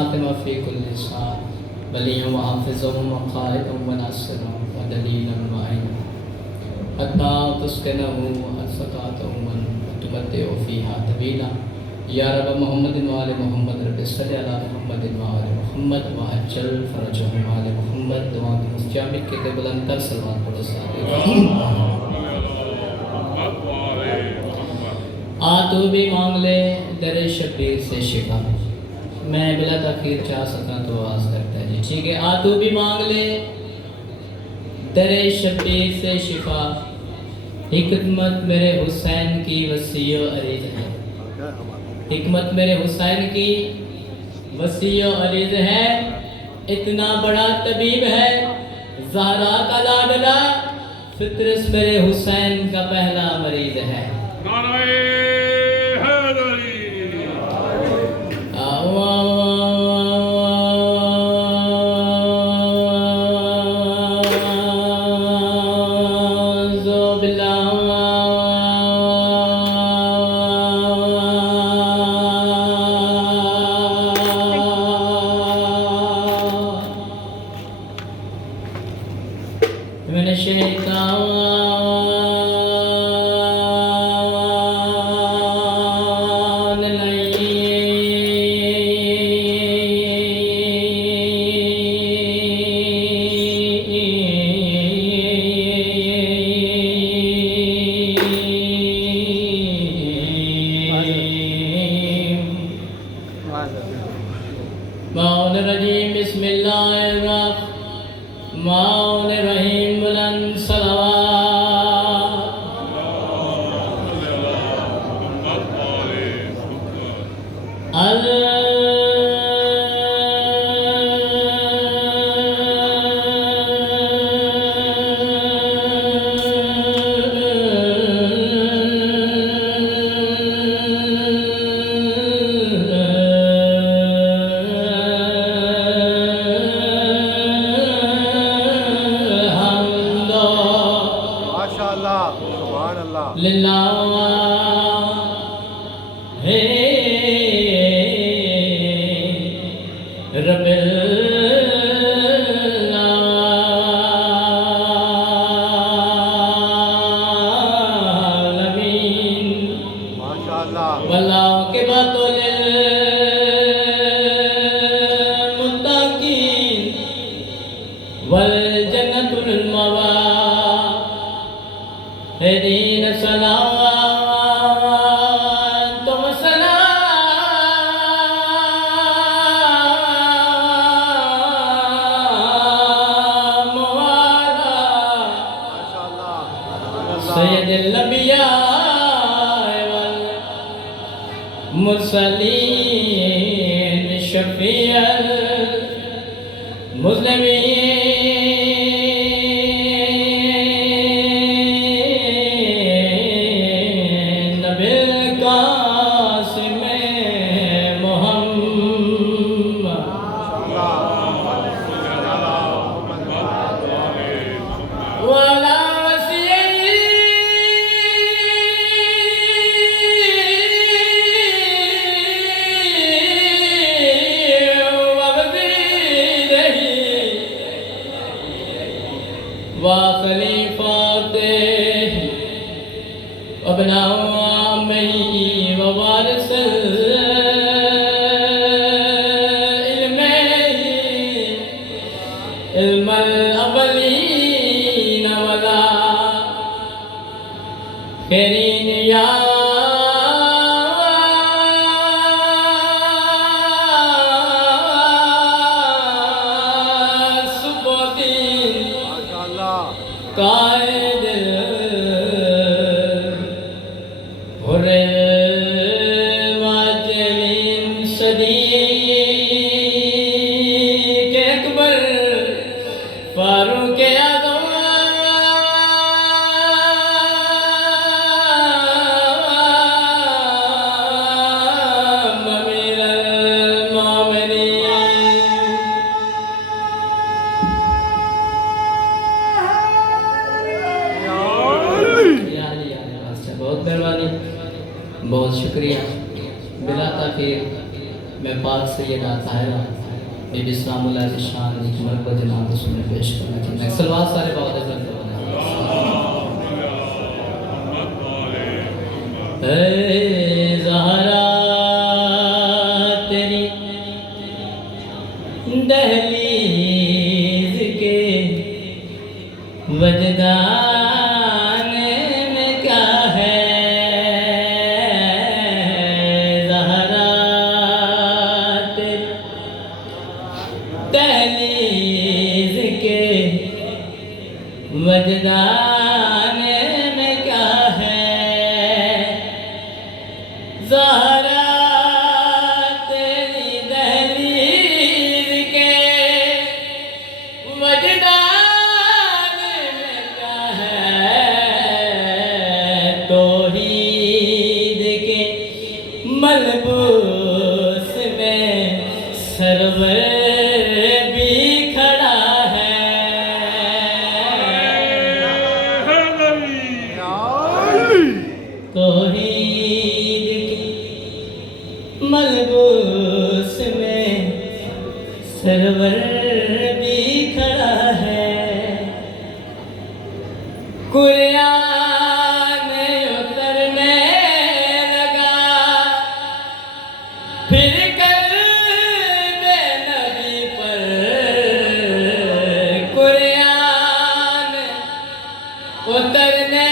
فاطمة في كل لسان بليا وحافظا وقائدا وناصرا ودليلا معينا حتى تسكنه أسقاطه وتمتع فيها طويلا يا رب محمد وآل محمد رب صل على محمد وآل محمد وعجل فرجهم آل محمد دعا مستجاب کے بلند تر سلوات پڑھو سارے تو بھی مانگ لے در شبیر سے شفا. میں بلا تاخیر چاہ سکا تو آواز کرتا ہے جی ٹھیک ہے. تو بھی مانگ لے در شبیر سے شفا. حکمت میرے حسین کی وسیع و عریض ہے. حکمت میرے حسین کی وسیع و عریض ہے. اتنا بڑا طبیب ہے زہرا کا لاڈلا. فطرس میرے حسین کا پہلا مریض ہے. من الشيطان ماؤن الرجیم. بسم اللہ الرحمن الرحیم. بلند صلوات. للہ ہے رب العالمین. ماشاءاللہ. واللہ کے باتوں للمتقین والجنت للموا. دین صلوات و سلام علی سید الانبیاء والمرسلین شفیع المذنبین. وخلیفات ابناء عمی ووارث علم الاولین والآخرین. یا قائد حر الماجرین صدیق اکبر فاروق اعظم امیر المومنین. بہت مہربانی. بہت شکریہ. بلا تاخیر میں پاک سیدہ طاہرہ بی بی اسلام اللہ کی شان ایک مرکبہ جناب رسول میں پیش کرنا چاہتا ہوں. سلوات سارے بہت افضل اے زہرا تیری دہلیز کے وجدان میں کیا ہے زہرا تیری دہلیز کے وجدان میں کیا ہے زہرا تیری دہلیز کے وجدان میں کیا ہے توحید کے ملبوس میں سرور بھی کھڑا ہے توحید کے ملبوس میں سرور بھی کھڑا ہے قرآن اترنے لگا پھر قلب نبی پر قرآن اترنے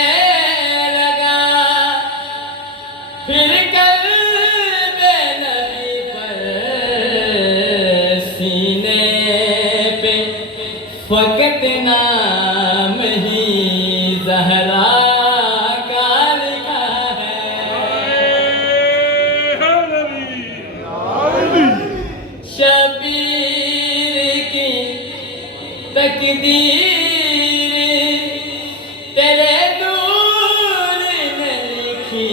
لگا پھر قلب نبی پر سینے پہ فقط نام ہی زہرا کا لکھا ہے شبیر کی تقدیر تیرے نور نے لکھی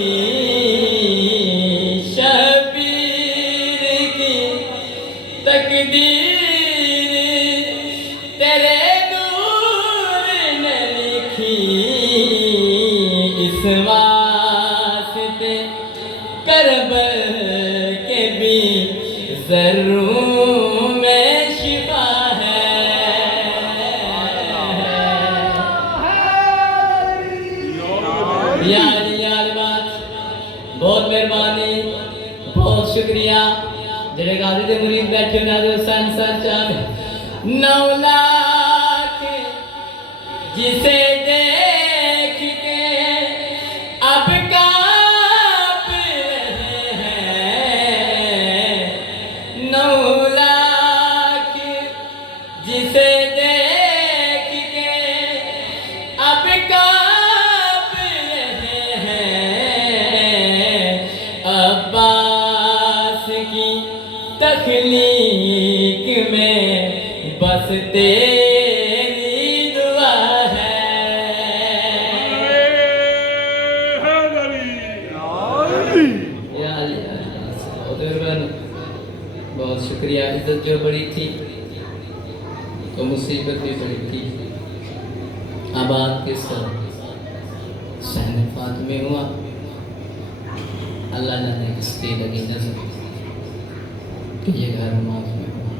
شبیر کی تقدیر تیرے نور نے لکھی اس واسطے کربل کے بھی ذروں میں شفا ہے یار بات بہت مہربانی بہت شکریہ جڑے غازی دے مرید بیٹھے ہوئے ناظر حسین سر چاہے 9 لاکھ جسے دیکھ کے اب کانپ رہے ہیں 9 لاکھ جسے دیکھ کے اب کانپ رہے ہیں عباس کی تخلیق میں بس تیری دعا ہے بہت شکریہ عزت جو بڑی تھی تو مصیبت بھی بڑی تھی آباد کس طرح سہن فاطمے ہوا اللہ جانے کس کی لگی نظر کہ یہ گھر موت میں ہوا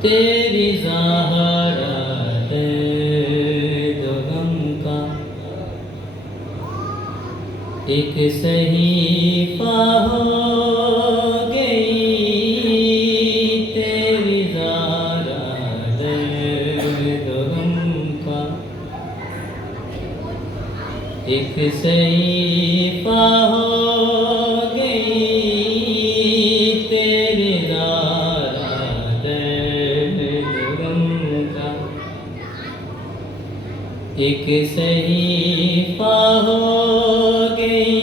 تیری زہرا درد و غم کا ایک صحیفہ ہو گئی تیری زہرا درد و غم کا ایک صحیفہ ہو گئی تیری زہرا درد و غم کا ایک صحیفہ ہو گئی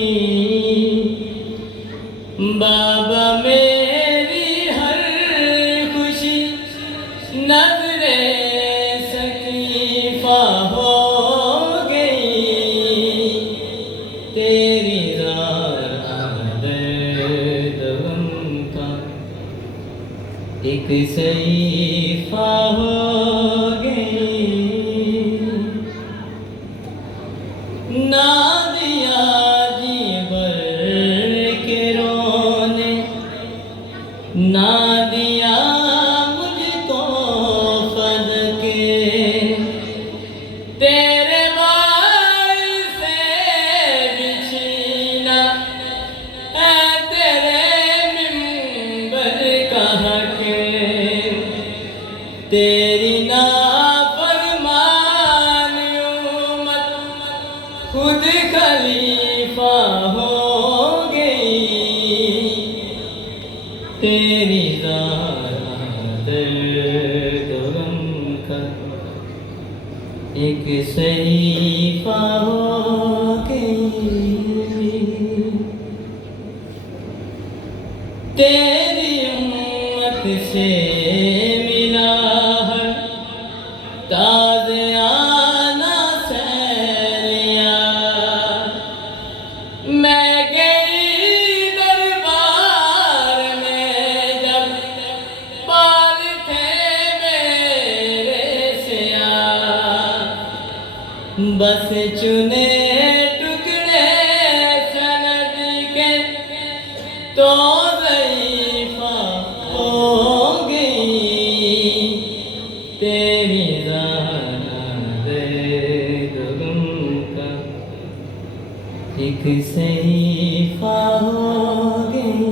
بابا میری ہر خوشی نظر سقیفہ ہو گئی تیری زہرا درد و غم کا ایک صحیفہ ہو گئی نادیا جی بر کے رو نہ دیا مجھ کو خود کے تیرے بال سے بچھینا ہے تیرے منبر کا حق تیری نافرمان امت خود خلیفہ ہو گئی تیری ذات درد و غم کا ایک صحیفہ ہو گئی تیری امت سے ملا ہے تازیانہ سیریا میں گئی دربار میں جب بال تھے میرے سیاہ بس چنے ٹکڑے سند کے تو ضعیفہ ہو گئی تیری ذات درد و غم کا ایک صحیفہ ہو گئی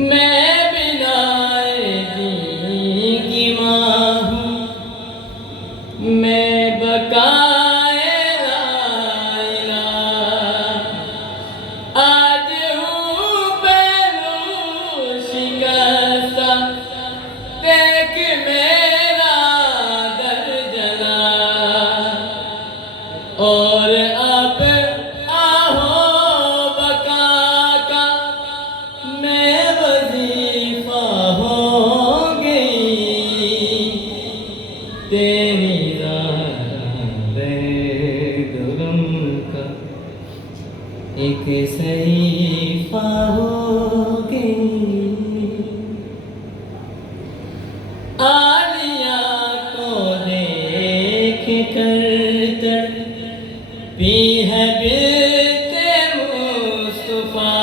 میں بنا دین کی ماں ہوں میں بقائے لا الہ آج ہوں پہلو شکستہ دیکھ میرا در جلا اور اب آہو بقا کا میں وظیفہ ہو گئی تیری ذات درد و غم کا ایک صحیفہ ہو گئی عالیہ کو دیکھ کر تڑپی ہے بنت مصطفیٰ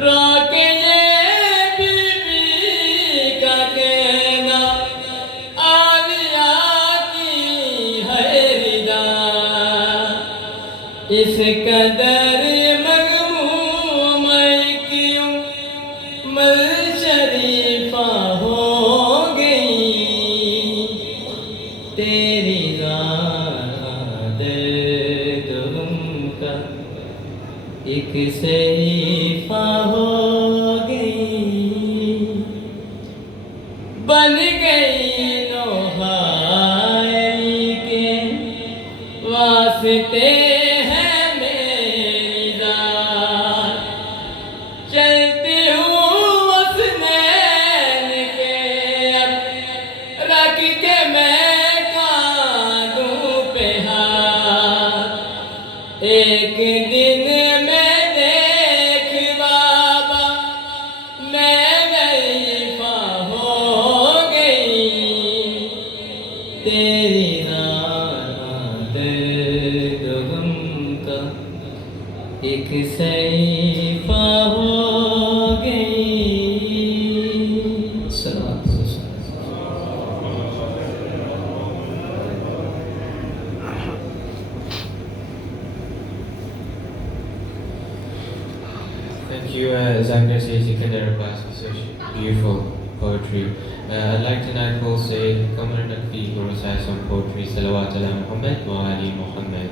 روک یہ بی بی کا کہنا عالیہ کی ہے ردا اس قدر مغموم کیوں مل شریفہ ہو گئی تیری ذات درد و غم کا ایک صحیفہ ہو گئی بن گئی نوحائی کے واسطے ہیں میری ذات چلتی ہوں حسنین کے اب رکھ کے میں کاندوں پہ ہاتھ ایک دن میں دیکھ بابا میں ضعیفہ ہو گئی تیری ذات درد و غم کا ایک صحیفہ ہو گئی Thank you, Zangda Sesi Kadar Abbas, for such beautiful poetry. I'd like to now call Sayyid Qamar Naqvi who recite some poetry, Salawat ala Muhammad wa Ali Muhammad.